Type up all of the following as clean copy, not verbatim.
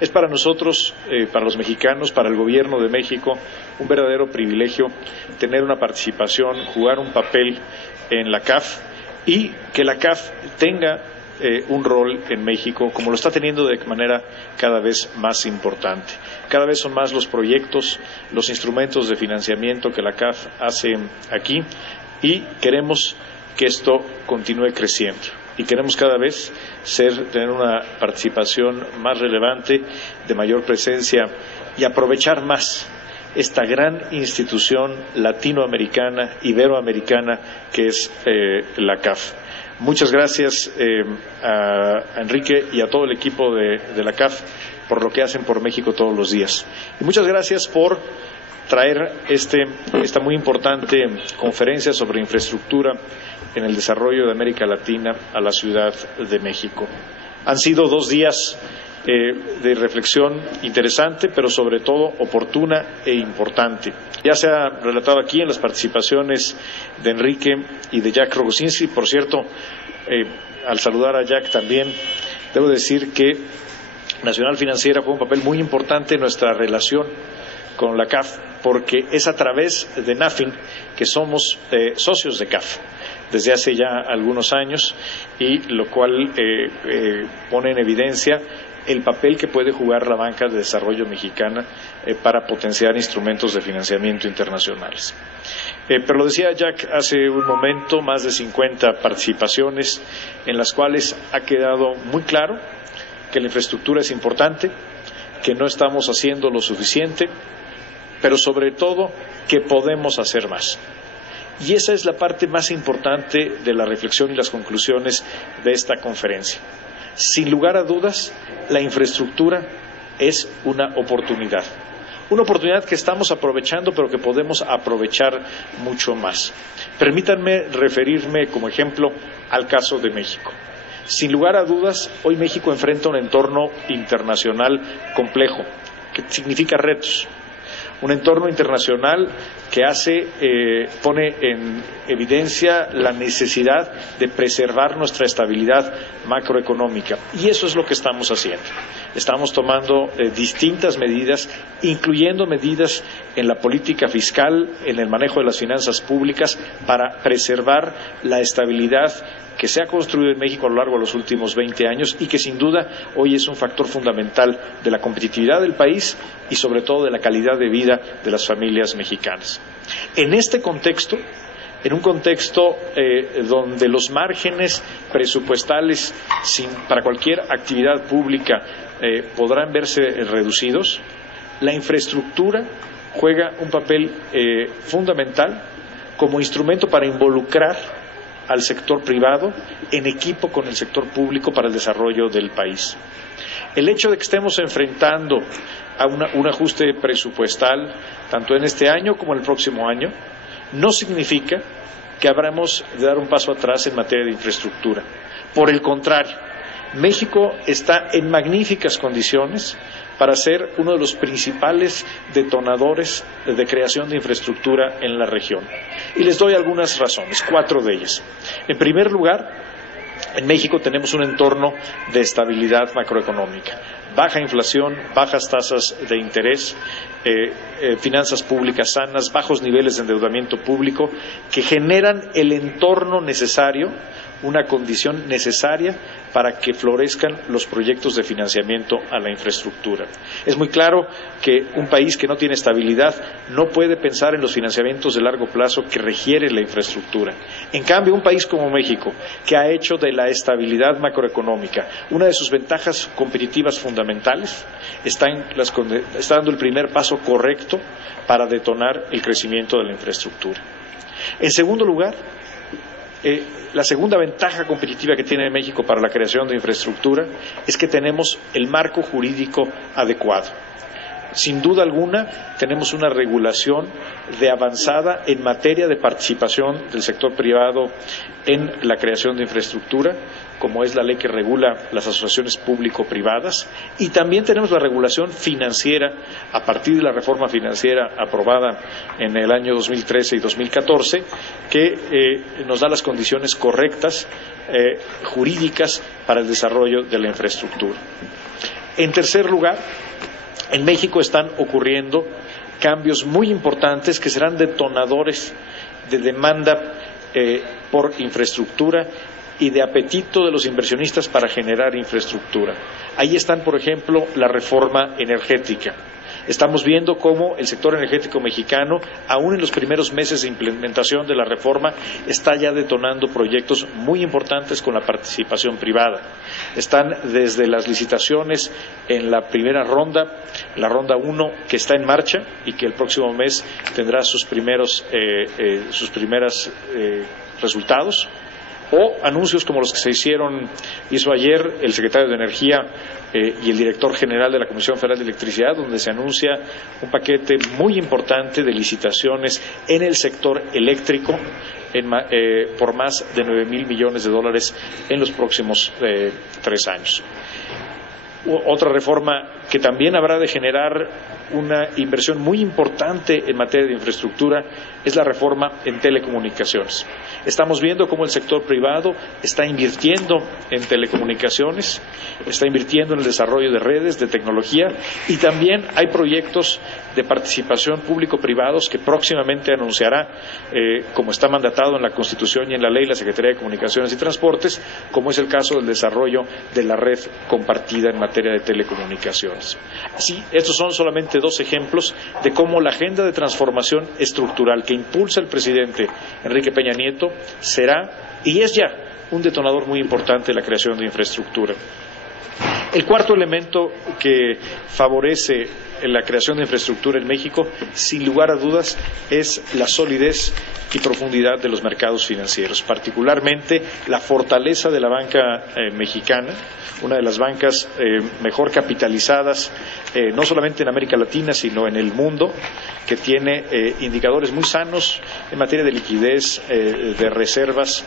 Es para nosotros, para los mexicanos, para el Gobierno de México, un verdadero privilegio tener una participación, jugar un papel en la CAF y que la CAF tenga un rol en México, como lo está teniendo de manera cada vez más importante. Cada vez son más los proyectos, los instrumentos de financiamiento que la CAF hace aquí y queremos que esto continúe creciendo. Y queremos cada vez tener una participación más relevante, de mayor presencia y aprovechar más esta gran institución latinoamericana, iberoamericana que es la CAF. Muchas gracias a Enrique y a todo el equipo de la CAF por lo que hacen por México todos los días. Y muchas gracias por traer esta muy importante conferencia sobre infraestructura en el desarrollo de América Latina a la Ciudad de México. Han sido 2 días de reflexión interesante, pero sobre todo oportuna e importante. Ya se ha relatado aquí en las participaciones de Enrique y de Jack Rogosinski. Por cierto, al saludar a Jack también, debo decir que Nacional Financiera juega un papel muy importante en nuestra relación con la CAF, porque es a través de NAFIN que somos socios de CAF desde hace ya algunos años, y lo cual pone en evidencia el papel que puede jugar la banca de desarrollo mexicana para potenciar instrumentos de financiamiento internacionales. Pero lo decía Jack hace un momento, más de 50 participaciones en las cuales ha quedado muy claro que la infraestructura es importante, que no estamos haciendo lo suficiente, pero sobre todo que podemos hacer más. Y esa es la parte más importante de la reflexión y las conclusiones de esta conferencia. Sin lugar a dudas, la infraestructura es una oportunidad que estamos aprovechando, pero que podemos aprovechar mucho más. Permítanme referirme como ejemplo al caso de México. Sin lugar a dudas, hoy México enfrenta un entorno internacional complejo, que significa retos. Un entorno internacional que pone en evidencia la necesidad de preservar nuestra estabilidad macroeconómica. Y eso es lo que estamos haciendo. Estamos tomando distintas medidas, incluyendo medidas en la política fiscal, en el manejo de las finanzas públicas, para preservar la estabilidad que se ha construido en México a lo largo de los últimos 20 años y que sin duda hoy es un factor fundamental de la competitividad del país y sobre todo de la calidad de vida de las familias mexicanas. En este contexto, en un contexto donde los márgenes presupuestales para cualquier actividad pública podrán verse reducidos, la infraestructura juega un papel fundamental como instrumento para involucrar al sector privado en equipo con el sector público para el desarrollo del país. El hecho de que estemos enfrentando a un ajuste presupuestal tanto en este año como en el próximo año no significa que habremos de dar un paso atrás en materia de infraestructura. Por el contrario, México está en magníficas condiciones para ser uno de los principales detonadores de creación de infraestructura en la región. Y les doy algunas razones, 4 de ellas. En primer lugar, en México tenemos un entorno de estabilidad macroeconómica, baja inflación, bajas tasas de interés, finanzas públicas sanas, bajos niveles de endeudamiento público, que generan el entorno necesario, una condición necesaria para que florezcan los proyectos de financiamiento a la infraestructura. Es muy claro que un país que no tiene estabilidad no puede pensar en los financiamientos de largo plazo que requiere la infraestructura. En cambio, un país como México, que ha hecho de la estabilidad macroeconómica una de sus ventajas competitivas fundamentales, está dando el primer paso correcto para detonar el crecimiento de la infraestructura. En segundo lugar, la segunda ventaja competitiva que tiene México para la creación de infraestructura es que tenemos el marco jurídico adecuado. Sin duda alguna, tenemos una regulación de avanzada en materia de participación del sector privado en la creación de infraestructura, como es la ley que regula las asociaciones público-privadas, y también tenemos la regulación financiera a partir de la reforma financiera aprobada en el año 2013 y 2014, que nos da las condiciones correctas jurídicas para el desarrollo de la infraestructura. En tercer lugar, en México están ocurriendo cambios muy importantes que serán detonadores de demanda por infraestructura y de apetito de los inversionistas para generar infraestructura. Ahí están, por ejemplo, la reforma energética. Estamos viendo cómo el sector energético mexicano, aún en los primeros meses de implementación de la reforma, está ya detonando proyectos muy importantes con la participación privada. Están desde las licitaciones en la primera ronda, la ronda 1, que está en marcha y que el próximo mes tendrá sus primeros resultados, o anuncios como los que hizo ayer el secretario de Energía y el director general de la Comisión Federal de Electricidad, donde se anuncia un paquete muy importante de licitaciones en el sector eléctrico por más de 9,000 millones de dólares en los próximos 3 años. Otra reforma que también habrá de generar una inversión muy importante en materia de infraestructura es la reforma en telecomunicaciones. Estamos viendo cómo el sector privado está invirtiendo en telecomunicaciones, está invirtiendo en el desarrollo de redes, de tecnología, y también hay proyectos de participación público-privados que próximamente anunciará, como está mandatado en la Constitución y en la ley, la Secretaría de Comunicaciones y Transportes, como es el caso del desarrollo de la red compartida en materia de telecomunicaciones. Así, estos son solamente 2 ejemplos de cómo la agenda de transformación estructural que impulsa el presidente Enrique Peña Nieto será y es ya un detonador muy importante de la creación de infraestructura. El cuarto elemento que favorece la creación de infraestructura en México, sin lugar a dudas, es la solidez y profundidad de los mercados financieros, particularmente la fortaleza de la banca mexicana, una de las bancas mejor capitalizadas, no solamente en América Latina, sino en el mundo, que tiene indicadores muy sanos en materia de liquidez, de reservas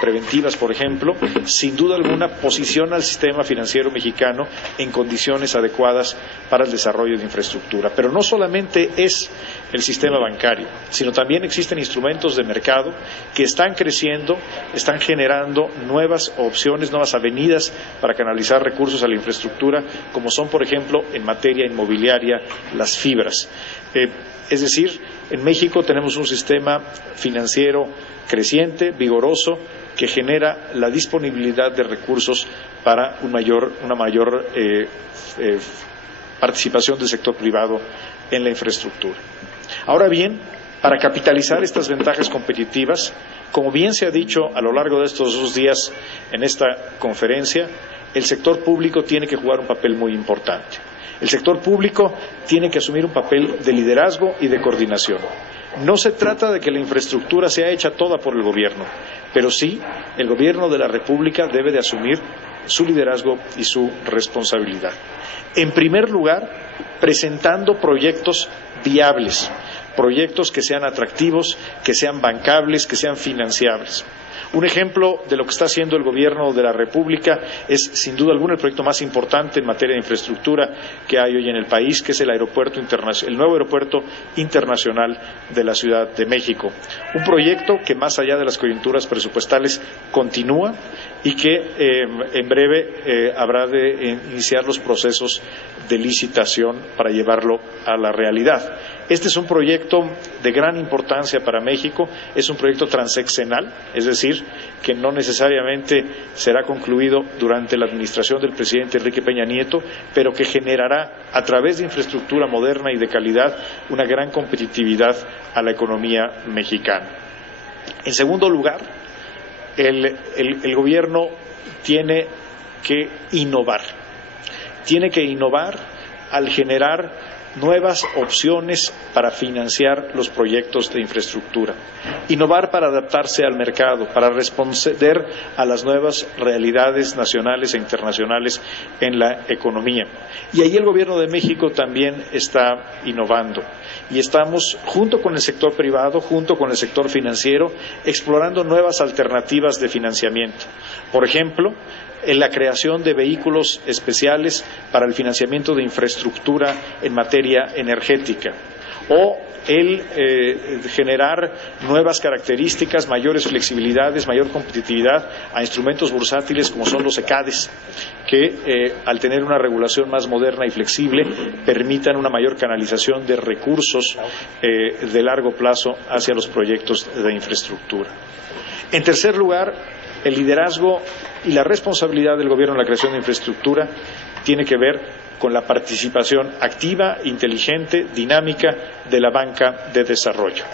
preventivas, por ejemplo. Sin duda alguna posiciona al sistema financiero mexicano en condiciones adecuadas para el desarrollo de infraestructura. Pero no solamente es el sistema bancario, sino también existen instrumentos de mercado que están creciendo, están generando nuevas opciones, nuevas avenidas para canalizar recursos a la infraestructura, como son, por ejemplo, en materia inmobiliaria, las fibras. Es decir, en México tenemos un sistema financiero creciente, vigoroso, que genera la disponibilidad de recursos para una mayor participación del sector privado en la infraestructura. Ahora bien, para capitalizar estas ventajas competitivas, como bien se ha dicho a lo largo de estos 2 días en esta conferencia, el sector público tiene que jugar un papel muy importante. El sector público tiene que asumir un papel de liderazgo y de coordinación. No se trata de que la infraestructura sea hecha toda por el gobierno, pero sí el gobierno de la República debe de asumir su liderazgo y su responsabilidad. En primer lugar, presentando proyectos viables, proyectos que sean atractivos, que sean bancables, que sean financiables. Un ejemplo de lo que está haciendo el Gobierno de la República es, sin duda alguna, el proyecto más importante en materia de infraestructura que hay hoy en el país, que es el nuevo aeropuerto internacional de la Ciudad de México. Un proyecto que, más allá de las coyunturas presupuestales, continúa y que en breve habrá de iniciar los procesos de licitación para llevarlo a la realidad. Este es un proyecto de gran importancia para México, es un proyecto transeccional, es decir, que no necesariamente será concluido durante la administración del presidente Enrique Peña Nieto, pero que generará, a través de infraestructura moderna y de calidad, una gran competitividad a la economía mexicana. En segundo lugar, el gobierno tiene que innovar. Tiene que innovar al generar nuevas opciones para financiar los proyectos de infraestructura. Innovar para adaptarse al mercado, para responder a las nuevas realidades nacionales e internacionales en la economía. Y ahí el Gobierno de México también está innovando. Y estamos, junto con el sector privado, junto con el sector financiero, explorando nuevas alternativas de financiamiento. Por ejemplo, en la creación de vehículos especiales para el financiamiento de infraestructura en materia energética, o el generar nuevas características, mayores flexibilidades, mayor competitividad a instrumentos bursátiles como son los ECADES, que al tener una regulación más moderna y flexible permitan una mayor canalización de recursos de largo plazo hacia los proyectos de infraestructura. En tercer lugar, el liderazgo y la responsabilidad del Gobierno en la creación de infraestructura tiene que ver con la participación activa, inteligente, dinámica de la banca de desarrollo.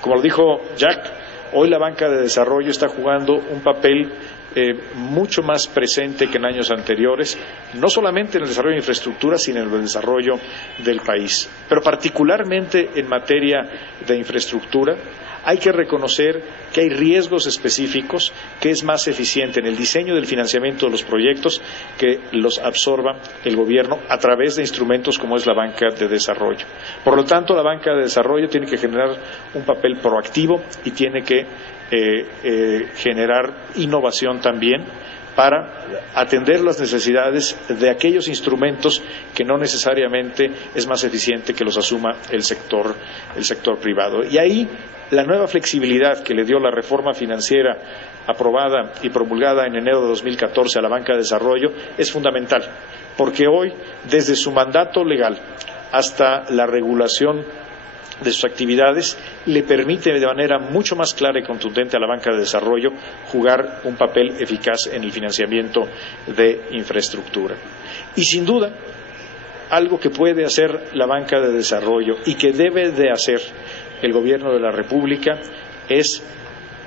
Como lo dijo Jack, hoy la banca de desarrollo está jugando un papel mucho más presente que en años anteriores, no solamente en el desarrollo de infraestructura, sino en el desarrollo del país. Pero particularmente en materia de infraestructura, hay que reconocer que hay riesgos específicos, que es más eficiente en el diseño del financiamiento de los proyectos que los absorba el gobierno a través de instrumentos como es la banca de desarrollo. Por lo tanto, la banca de desarrollo tiene que generar un papel proactivo y tiene que generar innovación también para atender las necesidades de aquellos instrumentos que no necesariamente es más eficiente que los asuma el sector privado. Y ahí la nueva flexibilidad que le dio la reforma financiera aprobada y promulgada en enero de 2014 a la banca de desarrollo es fundamental, porque hoy, desde su mandato legal hasta la regulación de sus actividades, le permite de manera mucho más clara y contundente a la banca de desarrollo jugar un papel eficaz en el financiamiento de infraestructura. Y sin duda, algo que puede hacer la banca de desarrollo y que debe de hacer el Gobierno de la República es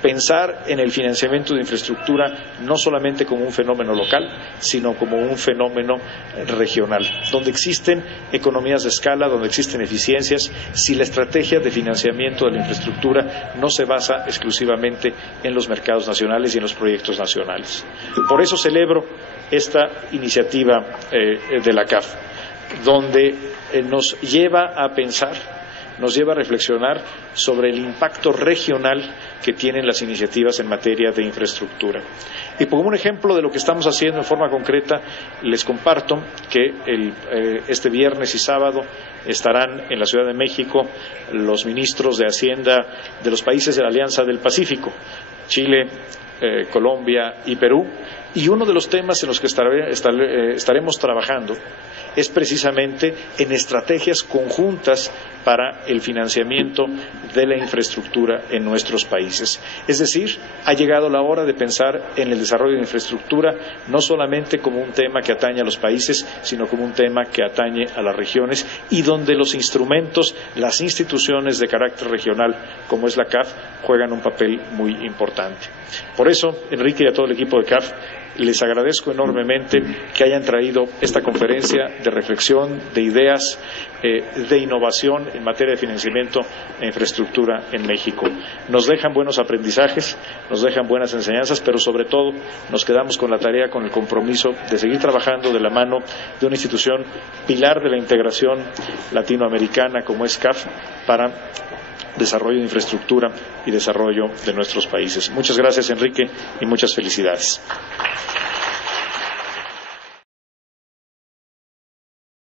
pensar en el financiamiento de infraestructura no solamente como un fenómeno local, sino como un fenómeno regional, donde existen economías de escala, donde existen eficiencias, si la estrategia de financiamiento de la infraestructura no se basa exclusivamente en los mercados nacionales y en los proyectos nacionales. Por eso celebro esta iniciativa de la CAF, donde nos lleva a pensar, nos lleva a reflexionar sobre el impacto regional que tienen las iniciativas en materia de infraestructura. Y como un ejemplo de lo que estamos haciendo en forma concreta, les comparto que este viernes y sábado estarán en la Ciudad de México los ministros de Hacienda de los países de la Alianza del Pacífico, Chile, Colombia y Perú, y uno de los temas en los que estaremos trabajando es precisamente en estrategias conjuntas para el financiamiento de la infraestructura en nuestros países. Es decir, ha llegado la hora de pensar en el desarrollo de infraestructura no solamente como un tema que atañe a los países, sino como un tema que atañe a las regiones y donde los instrumentos, las instituciones de carácter regional, como es la CAF, juegan un papel muy importante. Por eso, Enrique y a todo el equipo de CAF, les agradezco enormemente que hayan traído esta conferencia de reflexión, de ideas, de innovación en materia de financiamiento e infraestructura en México. Nos dejan buenos aprendizajes, nos dejan buenas enseñanzas, pero sobre todo nos quedamos con la tarea, con el compromiso de seguir trabajando de la mano de una institución pilar de la integración latinoamericana como es CAF para desarrollo de infraestructura y desarrollo de nuestros países. Muchas gracias, Enrique, y muchas felicidades.